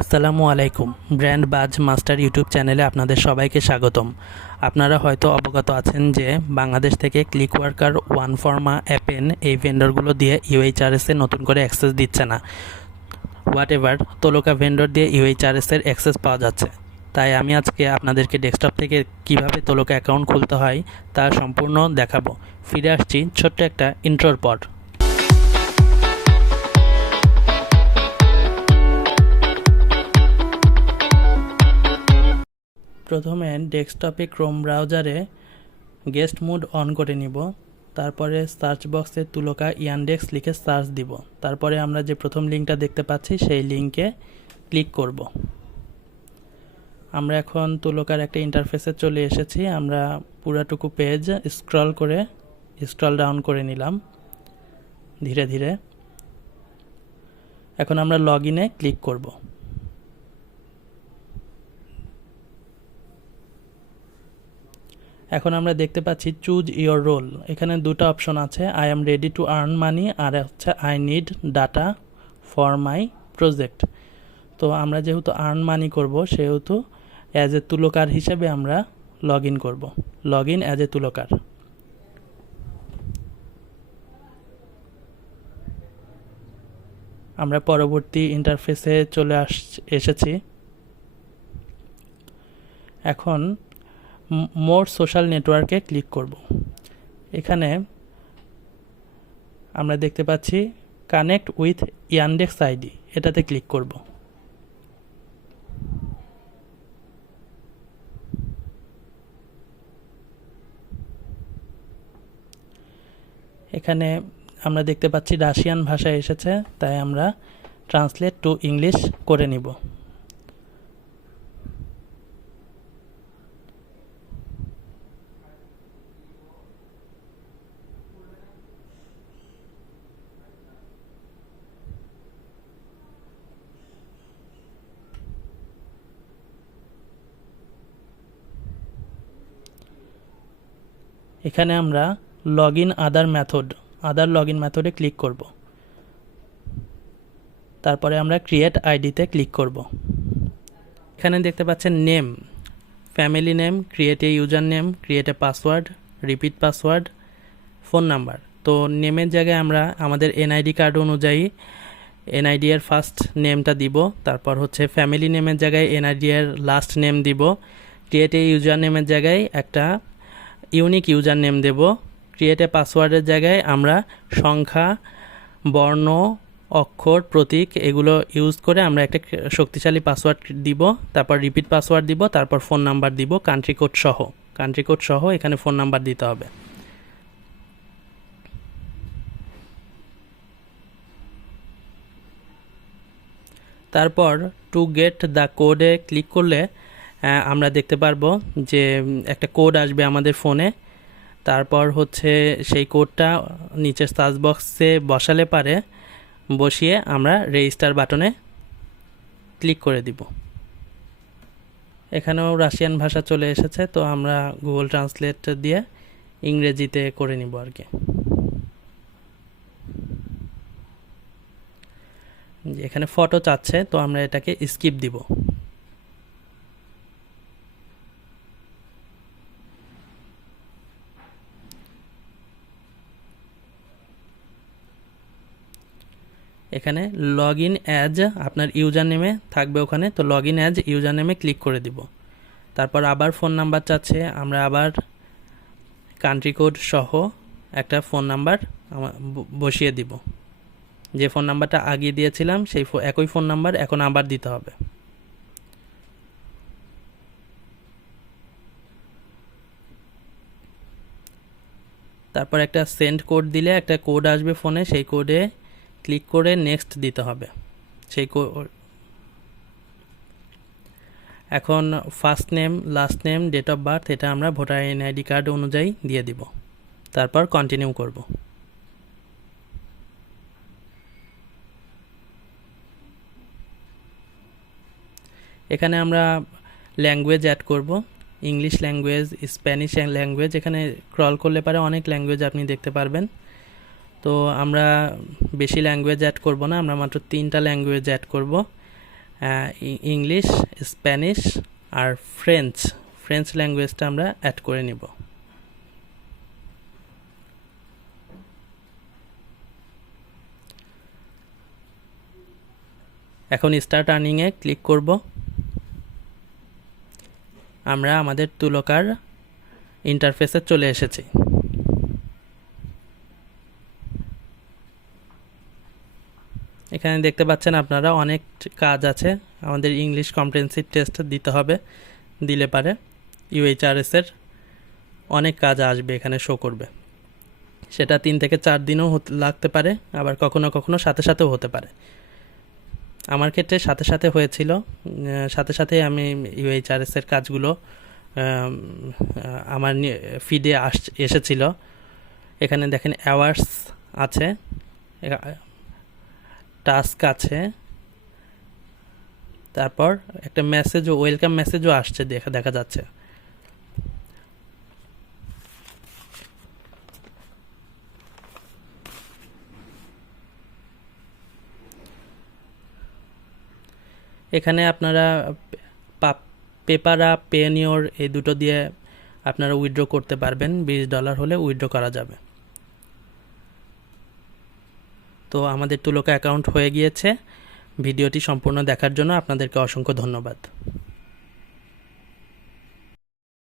আসসালামু আলাইকুম। ব্র্যান্ড বাজ মাস্টার ইউটিউব চ্যানেলে আপনাদের সবাইকে স্বাগতম। আপনারা হয়তো অবগত আছেন যে বাংলাদেশ থেকে ক্লিক ওয়ার্কার ওয়ান ফর্মা অ্যাপেন এই ভেন্ডরগুলো দিয়ে ইউএইচআরএস এর নতুন করে অ্যাক্সেস দিচ্ছে না। হোয়াট এভার তোলোকা ভেন্ডর দিয়ে ইউএইচআরএস এর অ্যাক্সেস পাওয়া যাচ্ছে। তাই আমি আজকে আপনাদেরকে ডেস্কটপ থেকে কিভাবে তোলোকা অ্যাকাউন্ট খুলতে হয় তা সম্পূর্ণ দেখাবো। ফিরে আসছি ছোট্ট একটা ইন্ট্রোর পর। প্রথমে ডেস্কটপে ক্রোম ব্রাউজারে গেস্ট মোড অন করে নিব। তারপরে সার্চ বক্সে তুলোকা ইয়ান্ডেক্স লিখে সার্চ দিব। তারপরে আমরা যে প্রথম লিঙ্কটা দেখতে পাচ্ছি সেই লিঙ্কে ক্লিক করব। আমরা এখন তুলোকার একটা ইন্টারফেসে চলে এসেছি। আমরা পুরাটুকু পেজ স্ক্রল ডাউন করে নিলাম ধীরে ধীরে। এখন আমরা লগ ইনে ক্লিক করব। এখন আমরা দেখতে পাচ্ছি চুজ ইয়োর রোল। এখানে দুটো অপশন আছে, I am ready to earn money আর হচ্ছে I need data for my project. তো আমরা যেহেতু আর্ন মানি করব সেহেতু অ্যাজ এ তুলোকার হিসেবে আমরা লগ ইন করবো। লগ ইন অ্যাজ এ তুলোকার। আমরা পরবর্তী ইন্টারফেসে চলে এসেছি। এখন মোর সোশ্যাল নেটওয়ার্কে ক্লিক করব। এখানে আমরা দেখতে পাচ্ছি কানেক্ট উইথ ইয়ান্ডেক্স আইডি, এটাতে ক্লিক করব। এখানে আমরা দেখতে পাচ্ছি রাশিয়ান ভাষায় এসেছে, তাই আমরা ট্রান্সলেট টু ইংলিশ করে নিব। এখানে আমরা log in other log in মেথডে ক্লিক করব। তারপরে আমরা ক্রিয়েট আইডিতে ক্লিক করব। এখানে দেখতে পাচ্ছেন name, family name, create a user name, create a password, repeat password, phone number. তো নেমের জায়গায় আমরা আমাদের এনআইডি কার্ড অনুযায়ী এনআইডি এর ফার্স্ট নেমটা দিব। তারপর হচ্ছে ফ্যামিলি নেমের জায়গায় এনআইডি এর লাস্ট নেম দিব। ক্রিয়েট এ ইউজার নেমের জায়গায় একটা ইউনিক ইউজার নেম দেব। ক্রিয়েট এ পাসওয়ার্ডের জায়গায় আমরা সংখ্যা, বর্ণ, অক্ষর, প্রতীক এগুলো ইউজ করে আমরা একটা শক্তিশালী পাসওয়ার্ড দিব। তারপর রিপিট পাসওয়ার্ড দিব। তারপর ফোন নাম্বার দিব কান্ট্রি কোড সহ এখানে ফোন নাম্বার দিতে হবে। তারপর টু গেট দ্য কোডে ক্লিক করলে আমরা দেখতে পারবো যে একটা কোড আসবে আমাদের ফোনে। তারপর হচ্ছে সেই কোডটা নিচের সার্চ বক্সে বসালে পারে বসিয়ে আমরা রেজিস্টার বাটনে ক্লিক করে দিব। এখানেও রাশিয়ান ভাষা চলে এসেছে, তো আমরা গুগল ট্রান্সলেট দিয়ে ইংরেজিতে করে নিব আর কি। এখানে ফটো চাচ্ছে, তো আমরা এটাকে স্কিপ দিব। এখানে লগ ইন অ্যাজ আপনার ইউজার নেমে থাকবে ওখানে, তো লগ ইন অ্যাজ ইউজার নেমে ক্লিক করে দিব। তারপর আবার ফোন নাম্বার চাচ্ছে, আমরা আবার কান্ট্রি কোড সহ একটা ফোন নাম্বার বসিয়ে দিব। যে ফোন নাম্বারটা আগে দিয়েছিলাম সেই একই ফোন নাম্বার এখন আবার দিতে হবে। তারপর একটা সেন্ড কোড দিলে একটা কোড আসবে ফোনে, সেই কোডে ক্লিক করে নেক্সট দিতে হবে। এখন first name, last name, date of birth এটা আমরা ভোটার এনআইডি কার্ড অনুযায়ী দিয়ে দিব। তারপর কন্টিনিউ করব। এখানে আমরা ল্যাঙ্গুয়েজ অ্যাড করব, ইংলিশ ল্যাঙ্গুয়েজ, স্প্যানিশ ল্যাঙ্গুয়েজ। এখানে স্ক্রল করলে পারে অনেক ল্যাঙ্গুয়েজ আপনি দেখতে পারবেন। তো আমরা বেশি ল্যাঙ্গুয়েজ অ্যাড করব না, আমরা মাত্র 3টা ল্যাঙ্গুয়েজ অ্যাড করব। ইংলিশ, স্প্যানিশ আর ফ্রেঞ্চ ল্যাঙ্গুয়েজটা আমরা অ্যাড করে নিব। এখন স্টার্ট আর্নিংয়ে ক্লিক করব। আমরা আমাদের তুলকার ইন্টারফেসে চলে এসেছি। এখানে দেখতে পাচ্ছেন আপনারা অনেক কাজ আছে। আমাদের ইংলিশ কম্প্রিহেনসিভ টেস্ট দিতে হবে, দিলে পারে UHRS এর অনেক কাজ আসবে, এখানে শো করবে। সেটা 3 থেকে 4 দিনও লাগতে পারে, আবার কখনো কখনো সাথে সাথেও হতে পারে। আমার ক্ষেত্রে সাথে সাথে হয়েছিল, সাথে সাথে আমি UHRS এর কাজগুলো আমার ফিডে এসেছিল। এখানে দেখেন অ্যাওয়ার্ডস আছে, টাস্ক আছে, তারপর একটা মেসেজও, ওয়েলকাম মেসেজও আসছে, দেখা যাচ্ছে। এখানে আপনারা পেপার আপ, পেনিওর এই দুটো দিয়ে আপনারা উইথড্র করতে পারবেন। $20 হলে উইথড্র করা যাবে। তো আমাদের তুলকা অ্যাকাউন্ট হয়ে গিয়েছে। ভিডিওটি সম্পূর্ণ দেখার জন্য আপনাদেরকে অসংখ্য ধন্যবাদ।